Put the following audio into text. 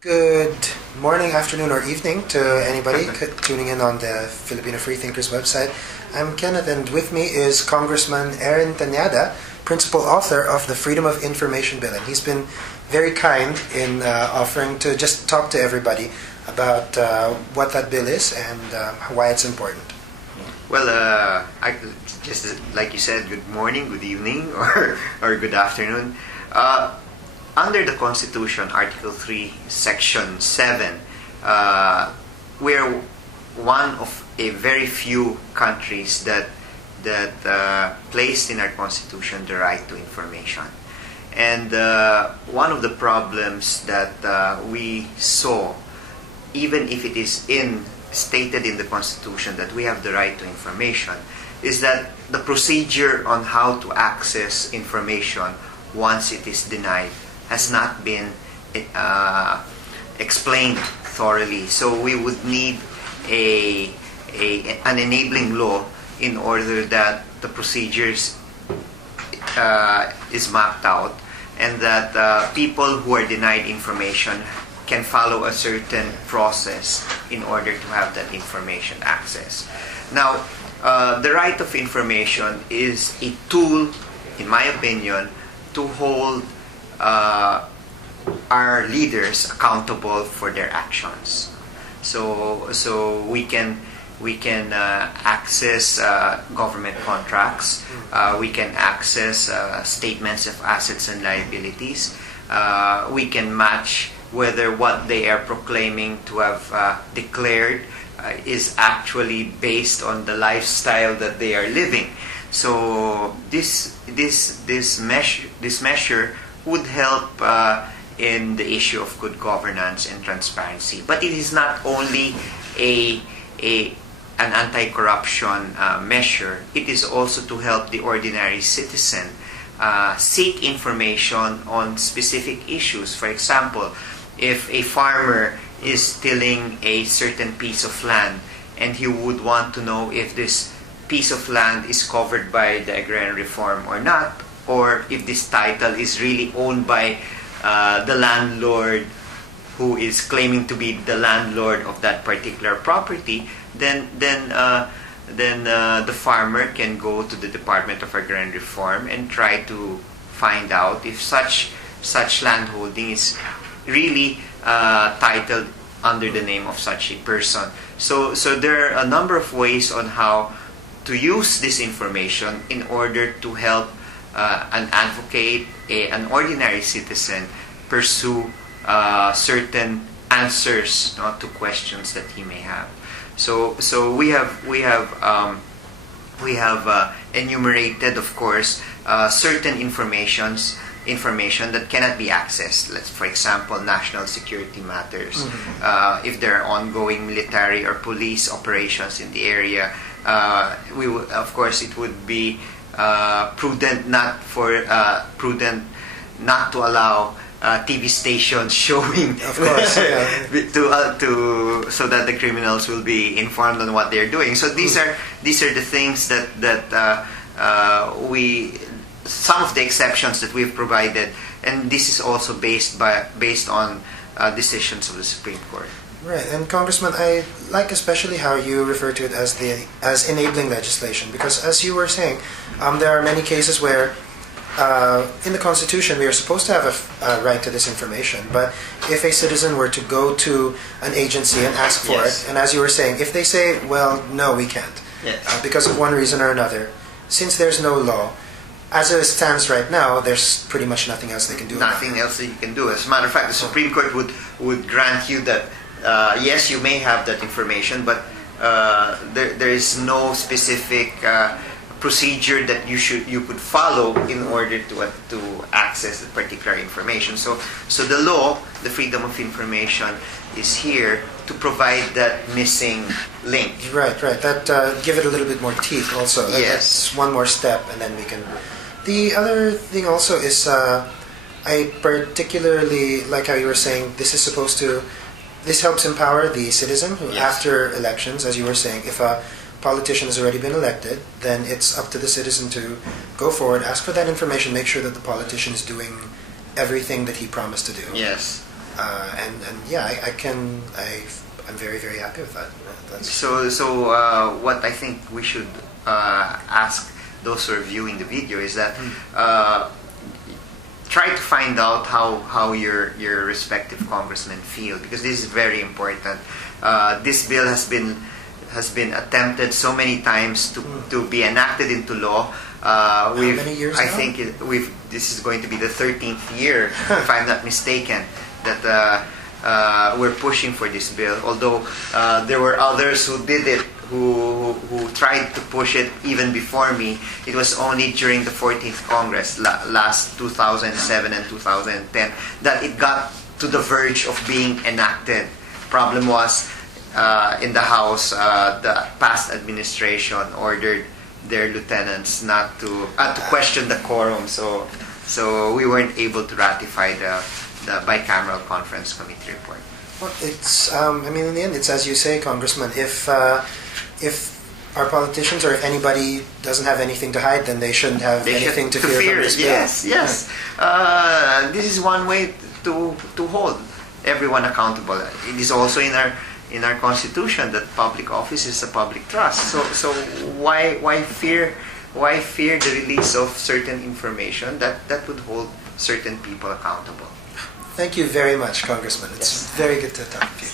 Good morning, afternoon, or evening to anybody tuning in on the Filipino Freethinkers website. I'm Kenneth, and with me is Congressman Erin Tañada, principal author of the Freedom of Information Bill. And he's been very kind in offering to just talk to everybody about what that bill is and why it's important. Well, just like you said, good morning, good evening, or good afternoon. Under the Constitution, Article 3, Section 7, we're one of a very few countries that placed in our Constitution the right to information. And one of the problems that we saw, even if it is stated in the Constitution that we have the right to information, is that the procedure on how to access information once it is denied has not been explained thoroughly. So we would need an enabling law in order that the procedures is mapped out and that people who are denied information can follow a certain process in order to have that information access. Now, the right of information is a tool, in my opinion, to hold our leaders accountable for their actions. So we can access government contracts. We can access statements of assets and liabilities. We can match whether what they are proclaiming to have declared is actually based on the lifestyle that they are living. So this measure would help in the issue of good governance and transparency. But it is not only an anti-corruption measure. It is also to help the ordinary citizen seek information on specific issues. For example, if a farmer is stealing a certain piece of land and he would want to know if this piece of land is covered by the agrarian reform or not, or if this title is really owned by the landlord who is claiming to be the landlord of that particular property, then the farmer can go to the Department of Agrarian Reform and try to find out if such landholding is really titled under the name of such a person. So there are a number of ways on how to use this information in order to help an advocate, an ordinary citizen, pursue certain answers to questions that he may have. So we have enumerated, of course, certain information that cannot be accessed. For example, national security matters. If there are ongoing military or police operations in the area, of course, it would be prudent not to allow TV stations showing, of course, so that the criminals will be informed on what they're doing. So these are the things that some of the exceptions that we've provided, and this is also based on decisions of the Supreme Court. Right, and Congressman, I like especially how you refer to it as enabling legislation, because as you were saying, there are many cases where in the Constitution we are supposed to have a right to this information, but if a citizen were to go to an agency and ask for it, and as you were saying, if they say, well, no, we can't, because of one reason or another, since there's no law, as it stands right now, there's pretty much nothing else they can do. Nothing else that you can do. As a matter of fact, the Supreme Court would grant you that yes, you may have that information, but there is no specific procedure that you could follow in order to access the particular information. So the law, the Freedom of Information, is here to provide that missing link. Right. That give it a little bit more teeth also. That's one more step, and then we can. The other thing also is I particularly like how you were saying this helps empower the citizen who, after elections, as you were saying, if a politician has already been elected, then it's up to the citizen to go forward, ask for that information, make sure that the politician is doing everything that he promised to do. Yes. And yeah, I'm very, very happy with that. What I think we should ask those who are viewing the video is that try to find out how your respective congressmen feel, because this is very important. This bill has been attempted so many times to be enacted into law. How many years I now? think this is going to be the 13th year, if I'm not mistaken, that we're pushing for this bill. Although there were others who did it, who tried to push it even before me. It was only during the 14th Congress, last 2007 and 2010, that it got to the verge of being enacted. Problem was, in the House, the past administration ordered their lieutenants not to question the quorum, so we weren't able to ratify the bicameral conference committee report. Well, it's in the end, it's as you say, Congressman. If our politicians, or if anybody doesn't have anything to hide, then they shouldn't have anything to fear from this bill. Yes. This is one way to hold everyone accountable. It is also in our Constitution that public office is a public trust. So why fear the release of certain information that would hold certain people accountable? Thank you very much, Congressman. It's very good to talk to you.